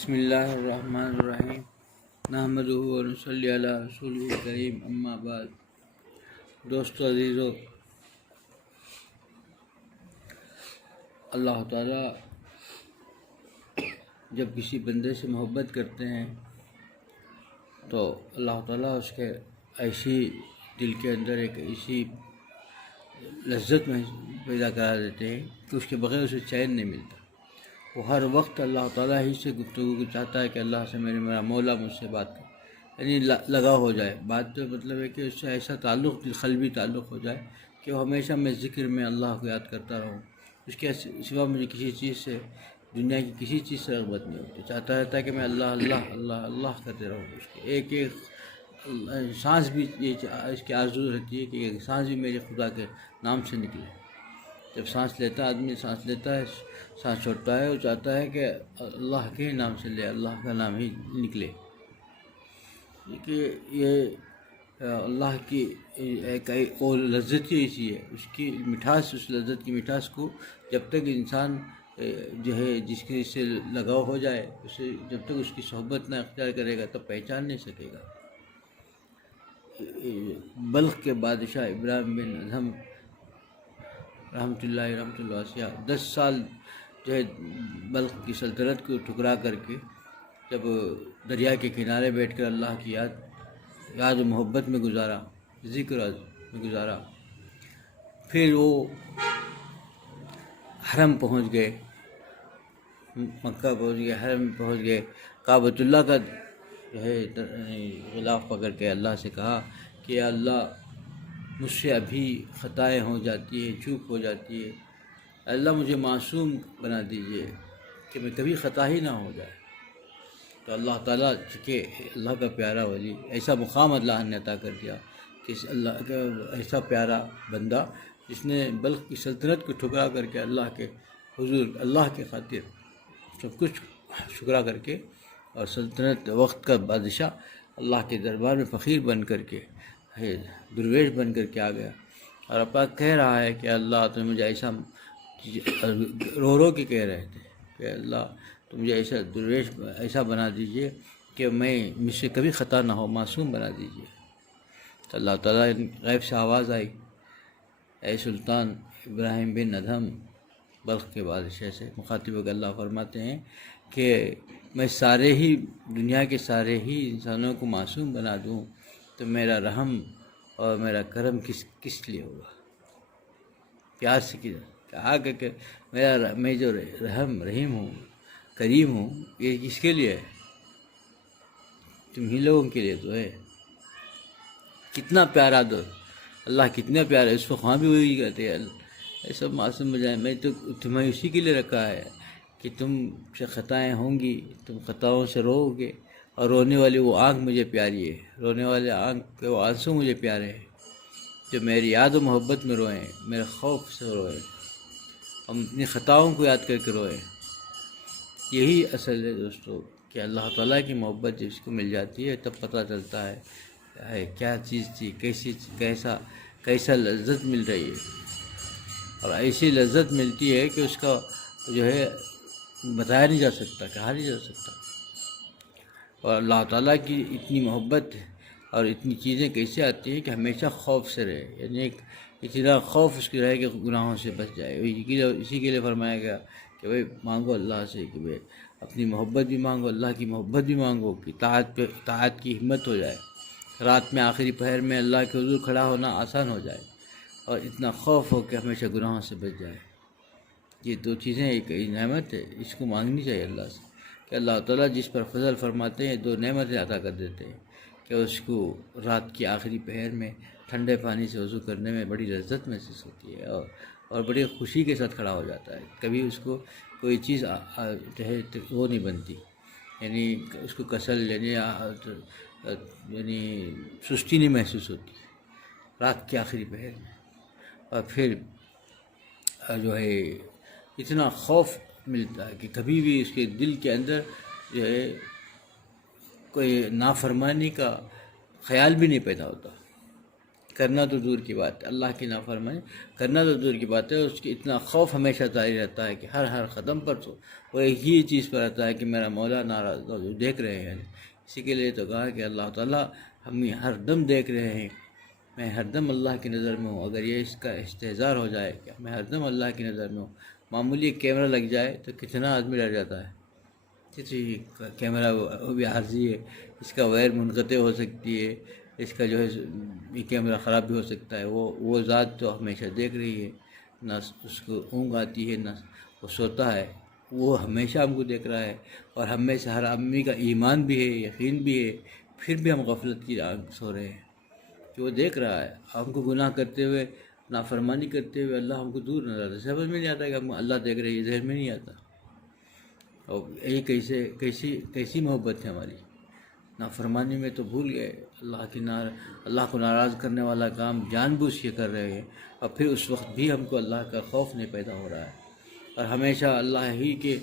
بسم اللہ الرحمن الرحیم نحمدہ و نصلی علی رسولہ الکریم اما بعد۔ دوستو عزیزو، اللہ تعالیٰ جب کسی بندے سے محبت کرتے ہیں تو اللہ تعالیٰ اس کے ایسی دل کے اندر ایک ایسی لذت میں پیدا کرا دیتے ہیں کہ اس کے بغیر اسے چین نہیں ملتا۔ وہ ہر وقت اللہ تعالیٰ ہی سے گفتگو چاہتا ہے کہ اللہ سے میرا مولا مجھ سے بات کر، یعنی لگا ہو جائے بات، تو مطلب ہے کہ اس سے ایسا تعلق، قلبی تعلق ہو جائے کہ وہ ہمیشہ میں ذکر میں اللہ کو یاد کرتا رہوں۔ اس کے سوا مجھے کسی چیز سے، دنیا کی کسی چیز سے رغبت نہیں ہوتی۔ چاہتا رہتا ہے کہ میں اللہ اللہ اللہ اللہ کرتے رہوں۔ اس کے ایک ایک سانس بھی یہ اس کی آرزو رہتی ہے کہ ایک سانس بھی میرے خدا کے نام سے نکلے۔ جب سانس لیتا ہے آدمی، سانس لیتا ہے، سانس چھوڑتا ہے، وہ چاہتا ہے کہ اللہ کے نام سے لے، اللہ کا نام ہی نکلے، کہ یہ اللہ کی ایک اور لذت ہی ایسی ہے، اس کی مٹھاس، اس لذت کی مٹھاس کو جب تک انسان جو ہے جس کے سے لگاؤ ہو جائے، اسے جب تک اس کی صحبت نہ اختیار کرے گا تب پہچان نہیں سکے گا۔ بلخ کے بادشاہ ابراہیم بن ادھم رحمۃ اللہ واسعہ 10 سال جو ہے بلخ کی سلطنت کو ٹھکرا کر کے جب دریا کے کنارے بیٹھ کر اللہ کی یاد و محبت میں گزارا، ذکر میں گزارا، پھر وہ حرم پہنچ گئے، مکہ پہنچ گئے، حرم پہنچ گئے، کعبۃ اللہ کا جو ہے غلاف پکڑ کے اللہ سے کہا کہ یا اللہ، مجھ سے ابھی خطائیں ہو جاتی ہے، چوک ہو جاتی ہے، اللہ مجھے معصوم بنا دیجئے کہ میں کبھی خطا ہی نہ ہو جائے۔ تو اللہ تعالیٰ، چونکہ اللہ کا پیارا ولی، ایسا مقام اللہ نے عطا کر دیا کہ اللہ کا ایسا پیارا بندہ جس نے بلخ کی سلطنت کو ٹھکرا کر کے اللہ کے حضور، اللہ کے خاطر سب کچھ شکرا کر کے، اور سلطنت وقت کا بادشاہ اللہ کے دربار میں فقیر بن کر کے، درویش بن کر کے آ گیا، اور اپنا کہہ رہا ہے کہ اللہ تو مجھے ایسا، رو رو کے کہہ رہے تھے کہ اللہ تو مجھے ایسا درویش ایسا بنا دیجئے کہ مجھ سے کبھی خطا نہ ہو، معصوم بنا دیجئے۔ تو اللہ تعالیٰ غیب سے آواز آئی، اے سلطان ابراہیم بن ادھم، بلخ کے بادشاہ سے مخاطب ہو کے اللہ فرماتے ہیں کہ میں سارے ہی دنیا کے سارے ہی انسانوں کو معصوم بنا دوں تو میرا رحم اور میرا کرم کس لیے ہوگا؟ پیار سے کہا کہ میں جو رحیم ہوں، کریم ہوں، یہ کس کے لیے ہے؟ تم ہی لوگوں کے لیے تو ہے۔ کتنا پیارا دو اللہ، کتنا پیارا ہے، اس کو خواہ بھی وہی کہتے ہیں، ایسا معصوم بجائے، میں تو تمہیں اسی کے لیے رکھا ہے کہ تم سے خطائیں ہوں گی، تم خطاؤں سے رو گے، اور رونے والی وہ آنکھ مجھے پیاری ہے، رونے والے آنکھ کے وہ آنسو مجھے پیارے ہیں، جو میری یاد و محبت میں روئیں، میرے خوف سے روئیں، ہم اپنی خطاؤں کو یاد کر کے روئیں۔ یہی اصل ہے دوستو، کہ اللہ تعالیٰ کی محبت جب اس کو مل جاتی ہے تب پتہ چلتا ہے کیا چیز تھی، کیسا لذت مل رہی ہے، اور ایسی لذت ملتی ہے کہ اس کا جو ہے بتایا نہیں جا سکتا، کہا نہیں جا سکتا۔ اور اللہ تعالیٰ کی اتنی محبت اور اتنی چیزیں کیسے آتی ہیں کہ ہمیشہ خوف سے رہے، یعنی ایک اتنا خوف اس کی رہے کہ گناہوں سے بچ جائے۔ اسی کے لیے فرمایا گیا کہ بھائی مانگو اللہ سے کہ بھائی اپنی محبت بھی مانگو، اللہ کی محبت بھی مانگو، کہ اطاعت کی ہمت ہو جائے، رات میں آخری پہر میں اللہ کے حضور کھڑا ہونا آسان ہو جائے، اور اتنا خوف ہو کہ ہمیشہ گناہوں سے بچ جائے۔ یہ دو چیزیں ایک نعمت ہے، اس کو مانگنی چاہیے اللہ سے، کہ اللہ تعالیٰ جس پر فضل فرماتے ہیں، دو نعمتیں عطا کر دیتے ہیں، کہ اس کو رات کی آخری پہر میں ٹھنڈے پانی سے وضو کرنے میں بڑی لذت محسوس ہوتی ہے، اور بڑی خوشی کے ساتھ کھڑا ہو جاتا ہے، کبھی اس کو کوئی چیز جو ہے وہ نہیں بنتی، یعنی اس کو کسل یعنی سستی نہیں محسوس ہوتی رات کی آخری پہر میں۔ اور پھر جو ہے اتنا خوف ملتا ہے کہ کبھی بھی اس کے دل کے اندر جو ہے کوئی نافرمانی کا خیال بھی نہیں پیدا ہوتا، کرنا تو دور کی بات ہے، اللہ کی نافرمانی کرنا تو دور کی بات ہے، اس کی اتنا خوف ہمیشہ جاری رہتا ہے کہ ہر قدم پر تو وہ یہی چیز پر رہتا ہے کہ میرا مولا ناراض دیکھ رہے ہیں۔ اسی کے لیے تو کہا کہ اللہ تعالیٰ ہمیں ہر دم دیکھ رہے ہیں، میں ہر دم اللہ کی نظر میں ہوں۔ اگر یہ اس کا استحضار ہو جائے کہ میں ہر دم اللہ کی نظر میں ہوں، معمولی کیمرہ لگ جائے تو کتنا آدمی ڈر جاتا ہے، کسی کیمرہ وہ بھی عارضی ہے، اس کا وائر منقطع ہو سکتی ہے، اس کا جو ہے یہ کیمرہ خراب بھی ہو سکتا ہے۔ وہ ذات تو ہمیشہ دیکھ رہی ہے، نہ اس کو اونگ آتی ہے نہ وہ سوتا ہے، وہ ہمیشہ ہم کو دیکھ رہا ہے۔ اور ہم میں سے ہر آدمی کا ایمان بھی ہے، یقین بھی ہے، پھر بھی ہم غفلت کی آنکھ سو رہے ہیں کہ وہ دیکھ رہا ہے ہم کو گناہ کرتے ہوئے، نافرمانی کرتے ہوئے۔ اللہ ہم کو دور نظر آتا ہے، سمجھ میں نہیں آتا کہ ہم اللہ دیکھ رہے ہیں، ذہن میں نہیں آتا۔ اور یہ کیسی محبت ہے ہماری، نافرمانی میں تو بھول گئے، اللہ کو ناراض کرنے والا کام جان بوجھ کے کر رہے ہیں، اور پھر اس وقت بھی ہم کو اللہ کا خوف نہیں پیدا ہو رہا ہے، اور ہمیشہ اللہ ہی کے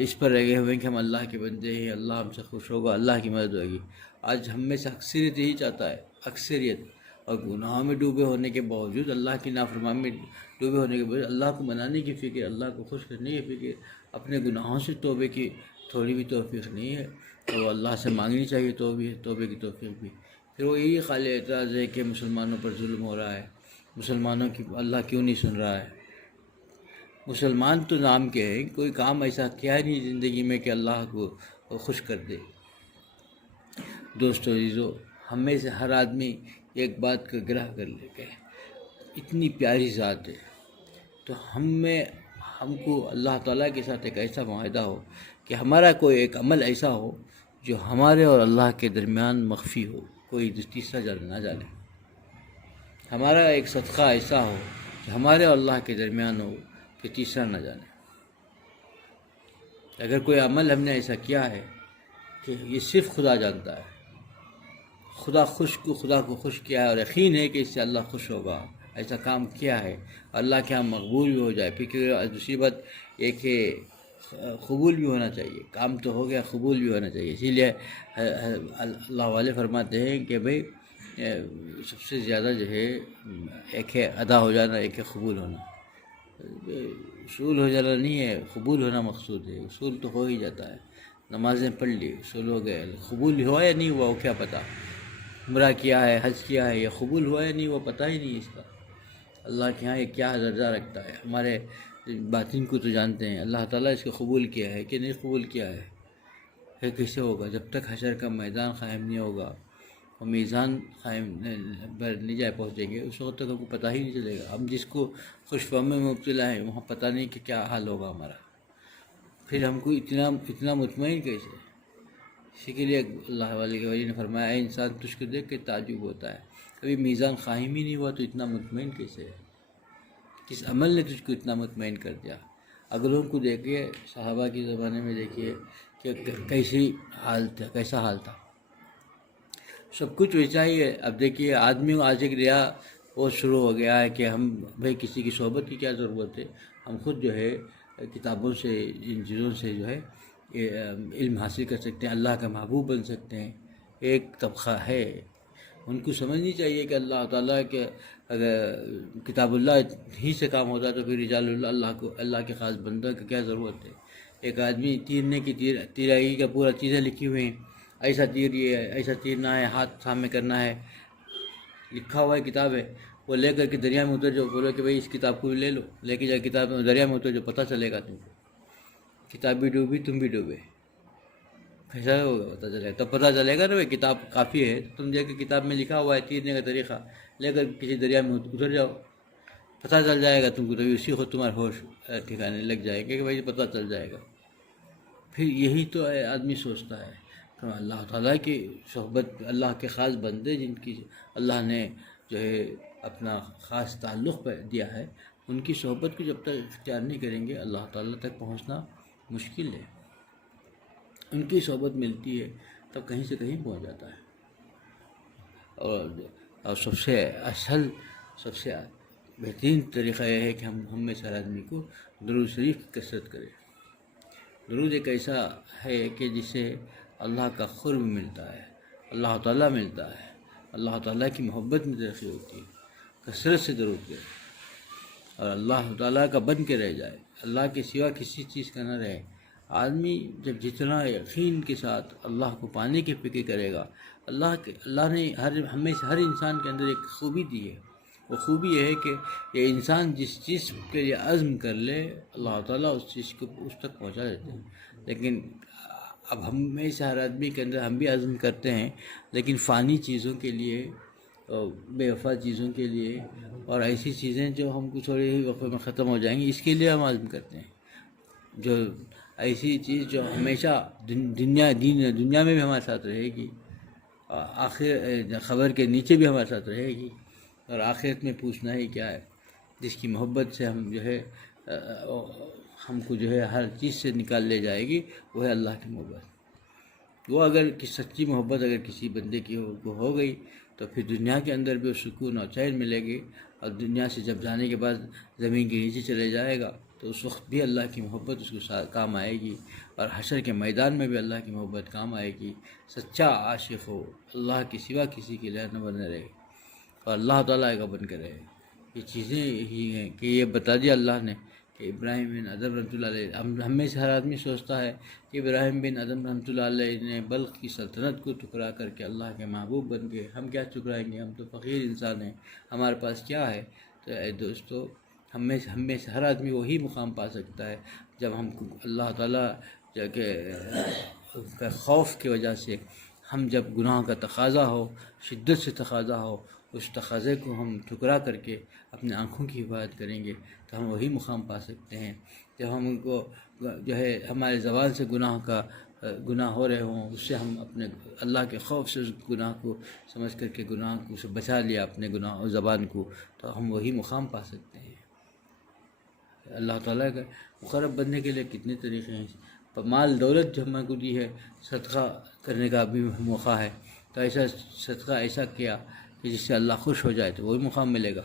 اس پر لگے ہوئے ہیں کہ ہم اللہ کے بندے ہیں، اللہ ہم سے خوش ہوگا، اللہ کی مدد ہوگی۔ آج ہم میں سے اکثریت یہی چاہتا ہے، اکثریت، اور گناہوں میں ڈوبے ہونے کے باوجود، اللہ کی نافرمانی میں ڈوبے ہونے کے باوجود اللہ کو منانے کی فکر، اللہ کو خوش کرنے کی فکر، اپنے گناہوں سے توبے کی تھوڑی بھی توفیق نہیں ہے، تو اللہ سے مانگنی چاہیے توبے کی توفیق بھی۔ پھر وہ یہی خالی اعتراض ہے کہ مسلمانوں پر ظلم ہو رہا ہے، مسلمانوں کی اللہ کیوں نہیں سن رہا ہے۔ مسلمان تو نام کے ہیں، کوئی کام ایسا کیا نہیں زندگی میں کہ اللہ کو خوش کر دے۔ دوستو عزیزو، ہم میں سے ہر آدمی ایک بات کا گرہ کر لے کے اتنی پیاری ذات ہے، تو ہم کو اللہ تعالیٰ کے ساتھ ایک ایسا معاہدہ ہو کہ ہمارا کوئی ایک عمل ایسا ہو جو ہمارے اور اللہ کے درمیان مخفی ہو، کوئی تیسرا نہ جانے۔ ہمارا ایک صدقہ ایسا ہو کہ ہمارے اور اللہ کے درمیان ہو کہ تیسرا نہ جانے۔ اگر کوئی عمل ہم نے ایسا کیا ہے کہ یہ صرف خدا جانتا ہے، خدا کو خوش کیا ہے، اور یقین ہے کہ اس سے اللہ خوش ہوگا، ایسا کام کیا ہے، اللہ کے ہاں مقبول بھی ہو جائے۔ پھر دوسری بات یہ کہ قبول بھی ہونا چاہیے، کام تو ہو گیا، قبول بھی ہونا چاہیے۔ اسی لیے اللہ والے فرماتے ہیں کہ بھئی سب سے زیادہ جو ہے ایک ہے ادا ہو جانا، ایک ہے قبول ہونا۔ اصول ہو جانا نہیں ہے، قبول ہونا مقصود ہے۔ اصول تو ہو ہی جاتا ہے، نمازیں پڑھ لی، اصول ہو گئے، قبول ہوا یا نہیں ہوا وہ کیا پتہ، عمرہ کیا ہے، حج کیا ہے، یہ قبول ہوا یا نہیں وہ پتہ ہی نہیں اس کا۔ اللہ کے ہاں یہ کیا درجہ رکھتا ہے، ہمارے باطن کو تو جانتے ہیں، اللہ تعالیٰ اس کو قبول کیا ہے کہ نہیں قبول کیا ہے۔ پھر کیسے ہوگا جب تک حشر کا میدان قائم نہیں ہوگا اور میزان قائم پر نہیں جائے پہنچیں گے، اس وقت تک ہم کو پتہ ہی نہیں چلے گا۔ ہم جس کو خوش فہمی میں مبتلا ہیں وہاں پتہ نہیں کہ کیا حال ہوگا ہمارا، پھر ہم کو اتنا مطمئن کیسے۔ اسی کے لیے اللہ والے کے ولی نے فرمایا، اے انسان تجھ کو دیکھ کے تعجب ہوتا ہے، کبھی میزان قائم ہی نہیں ہوا تو اتنا مطمئن کیسے ہے، کس عمل نے تجھ کو اتنا مطمئن کر دیا۔ اگلوں کو دیکھیے، صحابہ کے زمانے میں دیکھیے کہ کیسا حال تھا، سب کچھ ویسا ہی ہے۔ اب دیکھیے آدمی آج ایک ریا وہ شروع ہو گیا ہے کہ ہم بھئی کسی کی صحبت کی کیا ضرورت ہے، ہم خود جو ہے کتابوں سے، ان چیزوں سے جو ہے علم حاصل کر سکتے ہیں، اللہ کا محبوب بن سکتے ہیں۔ ایک طبقہ ہے، ان کو سمجھنی چاہیے کہ اللہ تعالیٰ کے اگر کتاب اللہ ہی سے کام ہوتا ہے تو پھر رجال اللہ کے خاص بندوں کی کیا ضرورت ہے۔ ایک آدمی تیرنے کی تیرائی کا پورا چیزیں لکھی ہوئی ہیں، ایسا تیر یہ ہے، ایسا تیرنا ہے، ہاتھ سامنے کرنا ہے، لکھا ہوا ہے، کتاب ہے، وہ لے کر کے دریا میں اتر جاؤ، بولو کہ بھئی اس کتاب کو لے لو، لے کے جا کتاب میں دریا میں اتر جاؤ، پتہ چلے گا تم کو، کتاب بھی ڈوبی تم بھی ڈوبے، کیسا ہوگا پتہ چلے گا، تب پتہ چلے گا نا بھائی کتاب کافی ہے، تم جا کے کتاب میں لکھا ہوا ہے تیرنے کا طریقہ، لے کر کسی دریا میں اتر جاؤ، پتہ چل جائے گا تم کو، تبھی اسی کو تمہارا ہوش ٹھکانے لگ جائے گا کہ بھائی پتہ چل جائے گا۔ پھر یہی تو آدمی سوچتا ہے کہ اللہ تعالیٰ کی صحبت، اللہ کے خاص بندے جن کی اللہ نے جو ہے اپنا خاص تعلق دیا ہے، ان کی صحبت کو جب تک اختیار نہیں کریں گے اللہ تعالیٰ تک پہنچنا مشکل ہے۔ ان کی صحبت ملتی ہے تب کہیں سے کہیں پہنچ جاتا ہے۔ اور سب سے اصل، سب سے بہترین طریقہ یہ ہے کہ ہم میں سے ہر آدمی کو درود شریف کی کثرت کرے۔ درود ایک ایسا ہے کہ جس سے اللہ کا قرب ملتا ہے، اللہ تعالیٰ ملتا ہے، اللہ تعالیٰ کی محبت میں ترقی ہوتی ہے، کثرت سے درود کرے اور اللہ تعالیٰ کا بن کے رہ جائے، اللہ کے سوا کسی چیز کا نہ رہے۔ آدمی جب جتنا یقین کے ساتھ اللہ کو پانے کی فکر کرے گا، اللہ نے ہر انسان کے اندر ایک خوبی دی ہے، وہ خوبی یہ ہے کہ یہ انسان جس چیز کے لیے عزم کر لے اللہ تعالیٰ اس چیز کو اس تک پہنچا دیتے ہیں۔ لیکن اب ہمیں سے ہر آدمی کے اندر ہم بھی عزم کرتے ہیں، لیکن فانی چیزوں کے لیے، بے وفا چیزوں کے لیے، اور ایسی چیزیں جو ہم کو تھوڑے ہی وقت میں ختم ہو جائیں گی، اس کے لیے ہم عزم کرتے ہیں۔ جو ایسی چیز جو ہمیشہ دنیا میں بھی ہمارے ساتھ رہے گی، آخر خبر کے نیچے بھی ہمارے ساتھ رہے گی، اور آخرت میں پوچھنا ہی کیا ہے، جس کی محبت سے ہم جو ہے ہم کو جو ہے ہر چیز سے نکال لے جائے گی، وہ ہے اللہ کی محبت۔ وہ اگر سچی محبت اگر کسی بندے کی ہو گئی تو پھر دنیا کے اندر بھی سکون اور چین ملے گی، اور دنیا سے جب جانے کے بعد زمین کے نیچے چلے جائے گا تو اس وقت بھی اللہ کی محبت اس کو کام آئے گی، اور حشر کے میدان میں بھی اللہ کی محبت کام آئے گی۔ سچا عاشق ہو، اللہ کے سوا کسی کی لہر نہ بنے رہے اور اللہ تعالیٰ کا بن کے رہے۔ یہ چیزیں ہی ہیں کہ یہ بتا دیا اللہ نے کہ ابراہیم بن ادھم رحمۃ اللہ علیہ، ہم میں سے ہر آدمی سوچتا ہے کہ ابراہیم بن ادھم رحمۃ اللہ علیہ نے بلخ کی سلطنت کو ٹکرا کر کے اللہ کے محبوب بن گئے، ہم کیا ٹکرائیں گے، ہم تو فقیر انسان ہیں، ہمارے پاس کیا ہے۔ تو اے دوستو، ہم میں سے ہر آدمی وہی مقام پا سکتا ہے جب ہم اللہ تعالیٰ کا خوف کی وجہ سے، ہم جب گناہ کا تقاضا ہو، شدت سے تقاضا ہو، اس تقاضے کو ہم ٹھکرا کر کے اپنے آنکھوں کی حفاظت کریں گے تو ہم وہی مقام پا سکتے ہیں۔ جب ہم ان کو جو ہے ہمارے زبان سے گناہ ہو رہے ہوں، اس سے ہم اپنے اللہ کے خوف سے اس گناہ کو سمجھ کر کے گناہ کو سے بچا لیا اپنے گناہ اور زبان کو، تو ہم وہی مقام پا سکتے ہیں۔ اللہ تعالیٰ کا مقرب بننے کے لیے کتنے طریقے ہیں۔ مال دولت جو ہمیں کو دی ہے، صدقہ کرنے کا بھی موقع ہے، تو ایسا صدقہ ایسا کیا کہ جس سے اللہ خوش ہو جائے تو وہی مقام ملے گا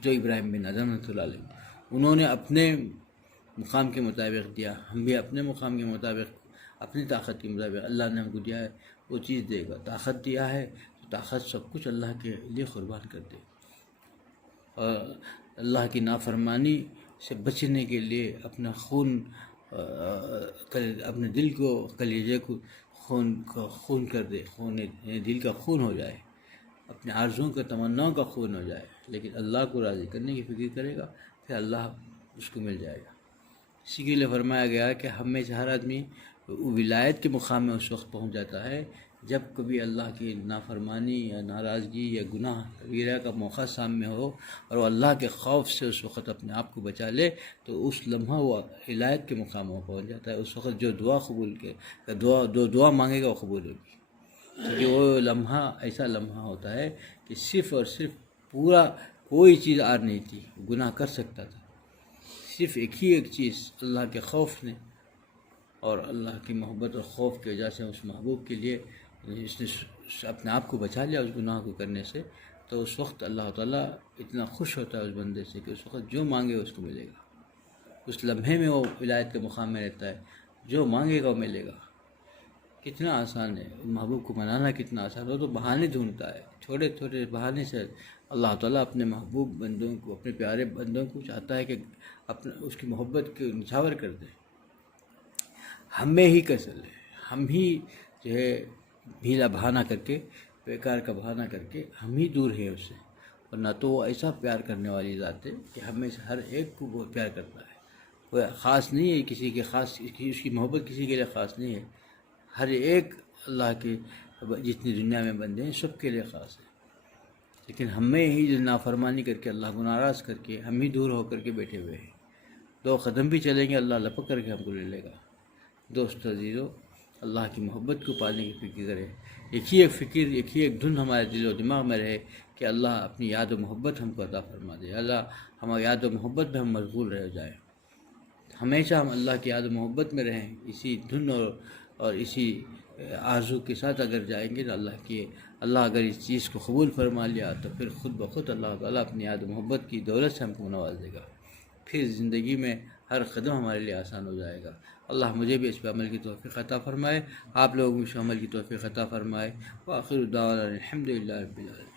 جو ابراہیم بن ادھم رحمۃ اللہ علیہ انہوں نے اپنے مقام کے مطابق دیا۔ ہم بھی اپنے مقام کے مطابق، اپنی طاقت کے مطابق اللہ نے ہم کو دیا ہے وہ چیز دے گا۔ طاقت دیا ہے تو طاقت سب کچھ اللہ کے لیے قربان کر دے، اور اللہ کی نافرمانی سے بچنے کے لیے اپنا خون، اپنے دل کو، کلیجے کو خون کر دے، دل کا خون ہو جائے، اپنے آرزوؤں کا، تمناؤں کا خون ہو جائے، لیکن اللہ کو راضی کرنے کی فکر کرے گا، پھر اللہ اس کو مل جائے گا۔ اسی کے لیے فرمایا گیا کہ ہم میں سے ہر آدمی ولایت کے مقام میں اس وقت پہنچ جاتا ہے جب کبھی اللہ کی نافرمانی یا ناراضگی یا گناہ کبیرہ کا موقع سامنے ہو اور وہ اللہ کے خوف سے اس وقت اپنے آپ کو بچا لے، تو اس لمحہ وہ ولایت کے مقام میں پہنچ جاتا ہے۔ اس وقت جو دعا قبول دعا مانگے گا وہ قبول ہوگی، کیونکہ وہ لمحہ ایسا لمحہ ہوتا ہے کہ صرف اور صرف پورا کوئی چیز آر نہیں تھی، گناہ کر سکتا تھا، صرف ایک چیز اللہ کے خوف نے اور اللہ کی محبت اور خوف کی وجہ سے اس محبوب کے لیے اس نے اپنے آپ کو بچا لیا اس گناہ کو کرنے سے، تو اس وقت اللہ تعالیٰ اتنا خوش ہوتا ہے اس بندے سے کہ اس وقت جو مانگے اس کو ملے گا۔ اس لمحے میں وہ ولایت کے مقام میں رہتا ہے، جو مانگے گا وہ ملے گا۔ کتنا آسان ہے محبوب کو منانا، کتنا آسان ہے، وہ تو بہانے ڈھونڈتا ہے، چھوٹے چھوٹے بہانے سے اللہ تعالیٰ اپنے محبوب بندوں کو، اپنے پیارے بندوں کو چاہتا ہے کہ اس کی محبت کو نچھاور کر دے۔ ہمیں ہی کسل ہے، ہم ہی جو ہے بھیلا بہانہ کر کے، بیکار کا بہانہ کر کے ہم ہی دور ہیں اس سے، اور نہ تو وہ ایسا پیار کرنے والی ذات ہے کہ ہمیں سے ہر ایک کو بہت پیار کرتا ہے، کوئی خاص نہیں ہے، کسی کے خاص، اس کی محبت کسی کے لیے خاص نہیں ہے، ہر ایک اللہ کے جتنی دنیا میں بندے ہیں سب کے لیے خاص ہے۔ لیکن ہمیں ہی جو نافرمانی کر کے، اللہ کو ناراض کر کے ہم ہی دور ہو کر کے بیٹھے ہوئے ہیں، 2 قدم بھی چلیں گے اللہ لپک کر کے ہم کو لے لے گا۔ دوست عزیزو، اللہ کی محبت کو پالنے کی فکر کرے، ایک ہی ایک فکر، ایک ہی ایک دھن ہمارے دل و دماغ میں رہے کہ اللہ اپنی یاد و محبت ہم کو عطا فرما دے، اللہ ہماری یاد و محبت میں ہم مشغول رہ جائیں، ہمیشہ ہم اللہ کی یاد و محبت میں رہیں، اسی دھن اور اسی آرزو کے ساتھ اگر جائیں گے تو اللہ اگر اس چیز کو قبول فرما لیا تو پھر خود بخود اللہ تعالیٰ اپنی یاد و محبت کی دولت سے ہم کو نواز دے گا، پھر زندگی میں ہر قدم ہمارے لیے آسان ہو جائے گا، اللہ مجھے بھی اس پہ عمل کی توفیق عطا فرمائے، آپ لوگوں کو اس عمل کی توفیق عطا فرمائے۔ وآخر دعوانا الحمدللہ رب العالمین۔